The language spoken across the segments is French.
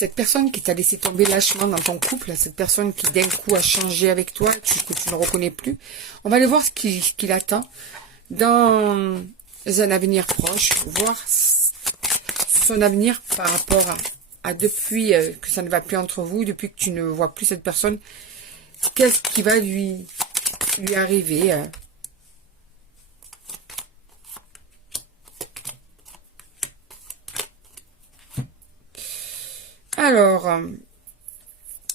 Cette personne qui t'a laissé tomber lâchement dans ton couple, cette personne qui d'un coup a changé avec toi, que tu ne reconnais plus, on va aller voir ce qu'il attend dans un avenir proche, voir son avenir par rapport à depuis que ça ne va plus entre vous, depuis que tu ne vois plus cette personne, qu'est-ce qui va lui arriver Alors,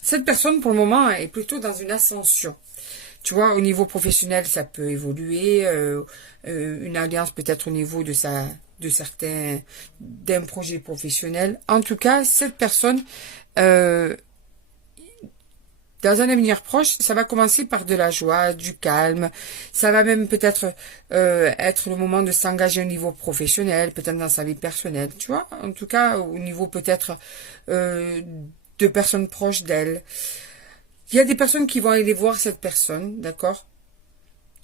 cette personne, pour le moment, est plutôt dans une ascension. Tu vois, au niveau professionnel, ça peut évoluer. Une alliance peut-être au niveau d'un projet professionnel. En tout cas, cette personne, dans un avenir proche, ça va commencer par de la joie, du calme. Ça va même peut-être être le moment de s'engager au niveau professionnel, peut-être dans sa vie personnelle, tu vois. En tout cas, au niveau peut-être de personnes proches d'elle. Il y a des personnes qui vont aller voir cette personne, d'accord?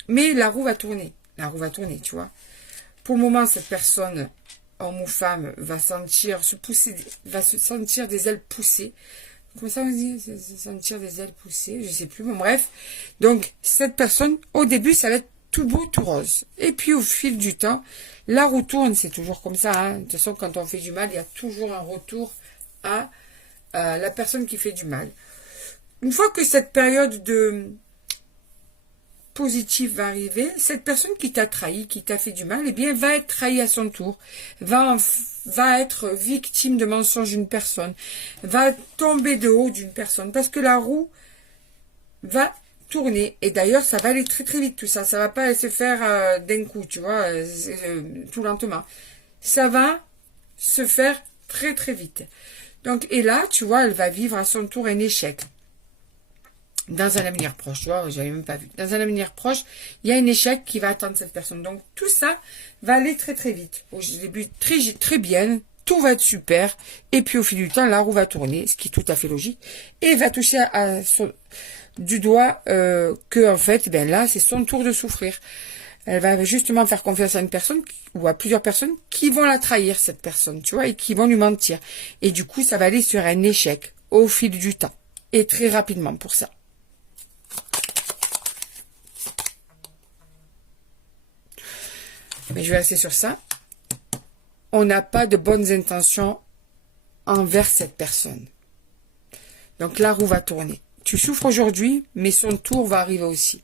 Mais la roue va tourner. La roue va tourner, tu vois. Pour le moment, cette personne, homme ou femme, va se sentir des ailes poussées. Comment ça on dit? Sentir des ailes poussées, je sais plus, bon bref. Donc, cette personne, au début, ça va être tout beau, tout rose. Et puis, au fil du temps, la roue tourne, c'est toujours comme ça. Hein. De toute façon, quand on fait du mal, il y a toujours un retour à la personne qui fait du mal. Une fois que cette période de positive va arriver, cette personne qui t'a trahi, qui t'a fait du mal, eh bien, va être trahie à son tour, va être victime de mensonges d'une personne, va tomber de haut d'une personne, parce que la roue va tourner, et d'ailleurs, ça va aller très très vite tout ça, ça va pas se faire d'un coup, tu vois, tout lentement, ça va se faire très très vite. Donc, et là, tu vois, elle va vivre à son tour un échec. Dans un avenir proche, tu vois, j'avais même pas vu. Dans un avenir proche, il y a un échec qui va attendre cette personne. Donc, tout ça va aller très très vite. Au début, très bien, tout va être super. Et puis, au fil du temps, la roue va tourner, ce qui est tout à fait logique. Et va toucher du doigt que, en fait, ben là, c'est son tour de souffrir. Elle va justement faire confiance à une personne ou à plusieurs personnes qui vont la trahir, cette personne, tu vois, et qui vont lui mentir. Et du coup, ça va aller sur un échec au fil du temps. Et très rapidement pour ça. Mais je vais rester sur ça. On n'a pas de bonnes intentions envers cette personne. Donc la roue va tourner. Tu souffres aujourd'hui, mais son tour va arriver aussi.